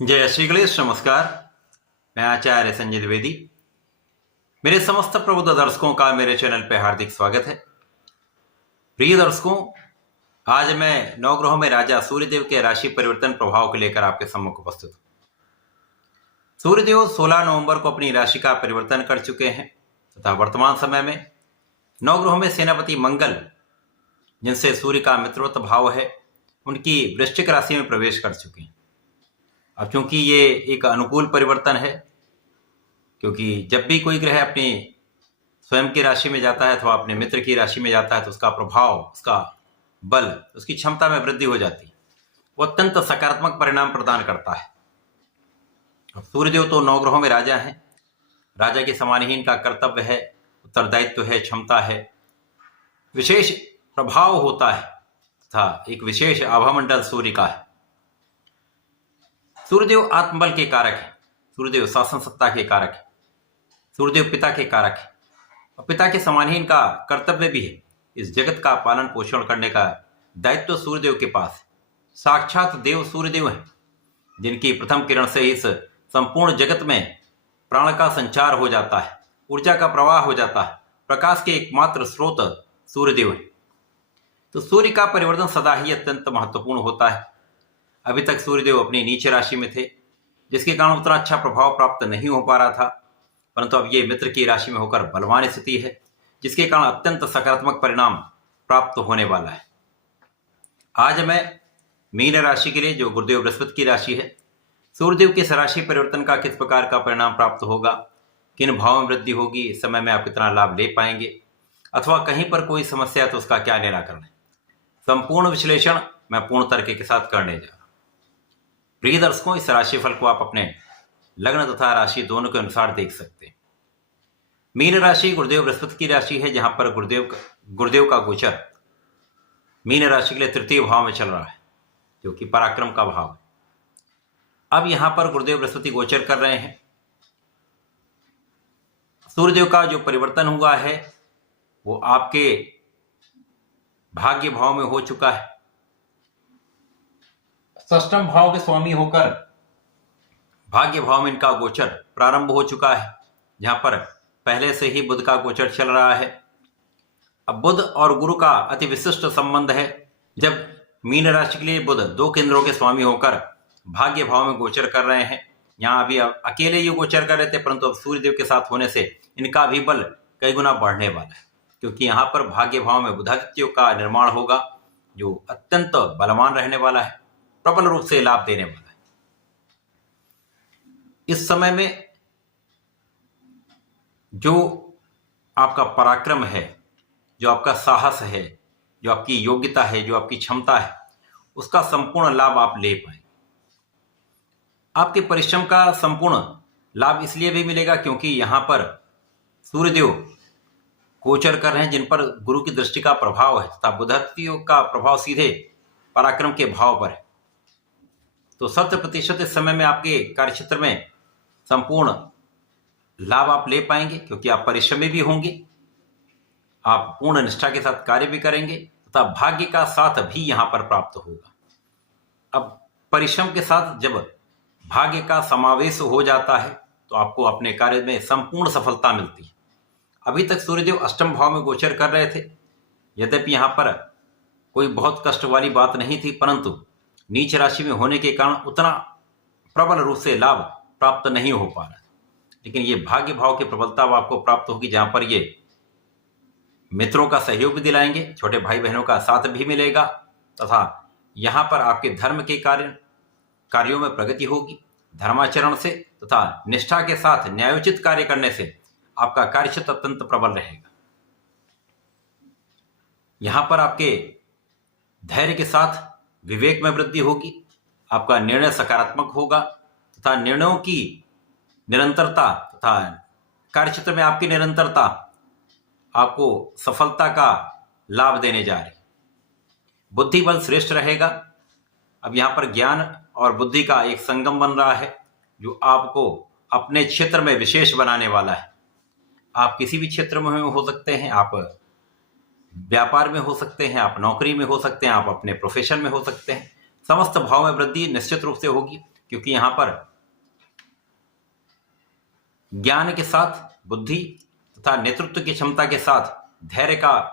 जय श्री गणेश। नमस्कार। मैं आचार्य संजय द्विवेदी। मेरे समस्त प्रबुद्ध दर्शकों का मेरे चैनल पे हार्दिक स्वागत है। प्रिय दर्शकों, आज मैं नवग्रहों में राजा सूर्यदेव के राशि परिवर्तन प्रभाव को लेकर आपके सम्मुख उपस्थित हूं। सूर्यदेव 16 नवंबर को अपनी राशि का परिवर्तन कर चुके हैं तथा वर्तमान समय में नवग्रहों में सेनापति मंगल, जिनसे सूर्य का मित्रवत भाव है, उनकी वृश्चिक राशि में प्रवेश कर चुके हैं। अब चूंकि ये एक अनुकूल परिवर्तन है, क्योंकि जब भी कोई ग्रह अपनी स्वयं की राशि में जाता है अथवा अपने मित्र की राशि में जाता है तो उसका प्रभाव, उसका बल, उसकी क्षमता में वृद्धि हो जाती है। वो अत्यंत सकारात्मक परिणाम प्रदान करता है। अब सूर्यदेव तो नवग्रहों में राजा हैं। राजा के समान ही इनका कर्तव्य है, उत्तरदायित्व है, क्षमता है, विशेष प्रभाव होता है तथा एक विशेष आभामंडल सूर्य का है। सूर्यदेव आत्मबल के कारक है, सूर्यदेव शासन सत्ता के कारक है, सूर्यदेव पिता के कारक है और पिता के समान ही इनका कर्तव्य भी है। इस जगत का पालन पोषण करने का दायित्व सूर्यदेव के पास है। साक्षात देव सूर्यदेव हैं, जिनकी प्रथम किरण से इस संपूर्ण जगत में प्राण का संचार हो जाता है, ऊर्जा का प्रवाह हो जाता है। प्रकाश के एकमात्र स्रोत सूर्यदेव है। तो सूर्य का परिवर्तन सदा ही अत्यंत महत्वपूर्ण होता है। अभी तक सूर्यदेव अपनी नीच राशि में थे, जिसके कारण उतना अच्छा प्रभाव प्राप्त नहीं हो पा रहा था, परंतु अब ये मित्र की राशि में होकर बलवान स्थिति है, जिसके कारण अत्यंत सकारात्मक परिणाम प्राप्त होने वाला है। आज मैं मीन राशि के लिए, जो गुरुदेव बृहस्पति की राशि है, सूर्यदेव के इस राशि परिवर्तन का किस प्रकार का परिणाम प्राप्त होगा, किन भावों में वृद्धि होगी, इस समय में आप कितना लाभ ले पाएंगे अथवा कहीं पर कोई समस्या है तो उसका क्या निराकरण है, संपूर्ण विश्लेषण मैं पूर्ण तर्क के साथ करने जा रहा हूं। प्रिय दर्शकों, इस राशिफल को आप अपने लग्न तथा राशि दोनों के अनुसार देख सकते हैं। मीन राशि गुरुदेव बृहस्पति की राशि है, जहां पर गुरुदेव का गोचर मीन राशि के लिए तृतीय भाव में चल रहा है, जो कि पराक्रम का भाव है। अब यहां पर गुरुदेव बृहस्पति गोचर कर रहे हैं। सूर्यदेव का जो परिवर्तन हुआ है वो आपके भाग्य भाव में हो चुका है। षष्ठम भाव के स्वामी होकर भाग्य भाव में इनका गोचर प्रारंभ हो चुका है, जहां पर पहले से ही बुध का गोचर चल रहा है। अब बुध और गुरु का अति विशिष्ट संबंध है। जब मीन राशि के लिए बुध दो केंद्रों के स्वामी होकर भाग्य भाव में गोचर कर रहे हैं, यहाँ अभी अकेले ये गोचर कर रहे थे, परंतु अब सूर्यदेव के साथ होने से इनका भी बल कई गुना बढ़ने वाला है, क्योंकि यहाँ पर भाग्य भाव में बुधादित्यों का निर्माण होगा, जो अत्यंत बलवान रहने वाला है, प्रबल रूप से लाभ देने वाला है। इस समय में जो आपका पराक्रम है, जो आपका साहस है, जो आपकी योग्यता है, जो आपकी क्षमता है, उसका संपूर्ण लाभ आप ले पाएंगे। आपके परिश्रम का संपूर्ण लाभ इसलिए भी मिलेगा क्योंकि यहां पर सूर्यदेव गोचर कर रहे हैं, जिन पर गुरु की दृष्टि का प्रभाव है तथा बुधादित्यों का प्रभाव सीधे पराक्रम के भाव पर है। तो 100% इस समय में आपके कार्यक्षेत्र में संपूर्ण लाभ आप ले पाएंगे, क्योंकि आप परिश्रमी भी होंगे, आप पूर्ण निष्ठा के साथ कार्य भी करेंगे तथा भाग्य का साथ भी यहां पर प्राप्त होगा। अब परिश्रम के साथ जब भाग्य का समावेश हो जाता है तो आपको अपने कार्य में संपूर्ण सफलता मिलती है। अभी तक सूर्यदेव अष्टम भाव में गोचर कर रहे थे, यद्यपि यहां पर कोई बहुत कष्ट वाली बात नहीं थी, परंतु नीच राशि में होने के कारण उतना प्रबल रूप से लाभ प्राप्त नहीं हो पा रहा। लेकिन ये भाग्य भाव की प्रबलता आपको प्राप्त होगी, जहां पर ये मित्रों का सहयोग भी दिलाएंगे, छोटे भाई बहनों का साथ भी मिलेगा तथा यहां पर आपके धर्म के कार्यों में प्रगति होगी। धर्माचरण से तथा निष्ठा के साथ न्यायोचित कार्य करने से आपका कार्यक्षेत्र अत्यंत प्रबल रहेगा। यहां पर आपके धैर्य के साथ विवेक में वृद्धि होगी, आपका निर्णय सकारात्मक होगा तथा निर्णयों की निरंतरता तथा कार्यक्षेत्र में आपकी निरंतरता आपको सफलता का लाभ देने जा रही। बुद्धि बल श्रेष्ठ रहेगा। अब यहां पर ज्ञान और बुद्धि का एक संगम बन रहा है, जो आपको अपने क्षेत्र में विशेष बनाने वाला है। आप किसी भी क्षेत्र में हो सकते हैं, आप व्यापार में हो सकते हैं, आप नौकरी में हो सकते हैं, आप अपने प्रोफेशन में हो सकते हैं। समस्त भाव में वृद्धि निश्चित रूप से होगी। क्योंकि यहाँ पर ज्ञान के साथ बुद्धि तथा नेतृत्व की क्षमता के साथ धैर्य का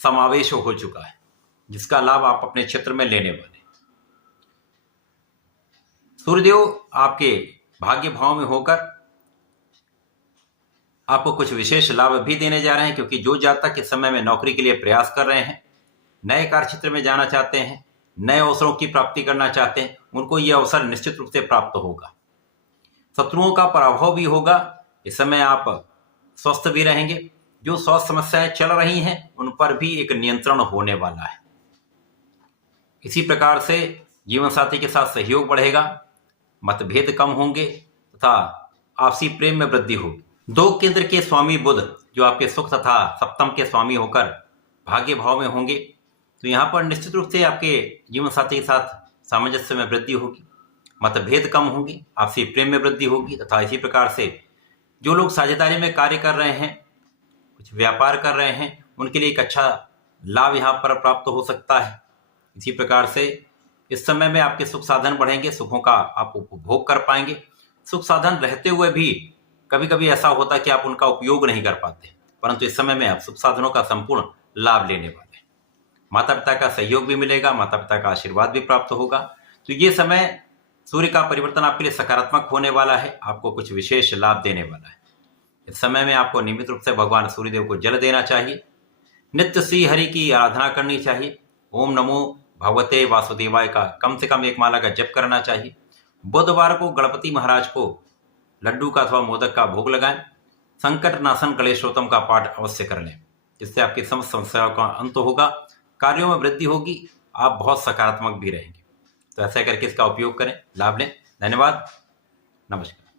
समावेश हो चुका है, जिसका लाभ आप अपने क्षेत्र में लेने वाले। सूर्यदेव आपके भाग्य भाव में होकर आपको कुछ विशेष लाभ भी देने जा रहे हैं, क्योंकि जो जातक इस समय में नौकरी के लिए प्रयास कर रहे हैं, नए कार्य क्षेत्र में जाना चाहते हैं, नए अवसरों की प्राप्ति करना चाहते हैं, उनको यह अवसर निश्चित रूप से प्राप्त होगा। शत्रुओं का पराभव भी होगा। इस समय आप स्वस्थ भी रहेंगे। जो स्वास्थ्य समस्याएं चल रही हैं उन पर भी एक नियंत्रण होने वाला है। इसी प्रकार से जीवन साथी के साथ सहयोग बढ़ेगा, मतभेद कम होंगे तथा आपसी प्रेम में वृद्धि होगी। 2 केंद्र के स्वामी बुध जो आपके सुख तथा सप्तम के स्वामी होकर भाग्य भाव में होंगे, तो यहाँ पर निश्चित रूप से आपके जीवन साथी के साथ सामंजस्य में वृद्धि होगी, मतभेद कम होंगे, आपसी प्रेम में वृद्धि होगी तथा इसी प्रकार से जो लोग साझेदारी में कार्य कर रहे हैं, कुछ व्यापार कर रहे हैं, उनके लिए एक अच्छा लाभ यहाँ पर प्राप्त हो सकता है। इसी प्रकार से इस समय में आपके सुख साधन बढ़ेंगे, सुखों का आप उपभोग कर पाएंगे। सुख साधन रहते हुए भी कभी कभी ऐसा होता है कि आप उनका उपयोग नहीं कर पाते, परंतु इस समय में आप सुख साधनों का संपूर्ण लाभ लेने वाले। माता पिता का सहयोग भी मिलेगा, माता पिता का आशीर्वाद भी प्राप्त होगा। तो ये समय सूर्य का परिवर्तन आपके लिए सकारात्मक होने वाला है, आपको कुछ विशेष लाभ देने वाला है। इस समय में आपको नियमित रूप से भगवान सूर्यदेव को जल देना चाहिए, नित्य श्री हरि की आराधना करनी चाहिए, ओम नमो भगवते वासुदेवाय का कम से कम 1 माला का जप करना चाहिए। बुधवार को गणपति महाराज को लड्डू का अथवा मोदक का भोग लगाएं। संकट नाशन कलेशोत्तम का पाठ अवश्य कर लें, जिससे आपकी समस्त समस्याओं का अंत होगा, कार्यों में वृद्धि होगी, आप बहुत सकारात्मक भी रहेंगे। तो ऐसा करके इसका उपयोग करें, लाभ लें। धन्यवाद, नमस्कार।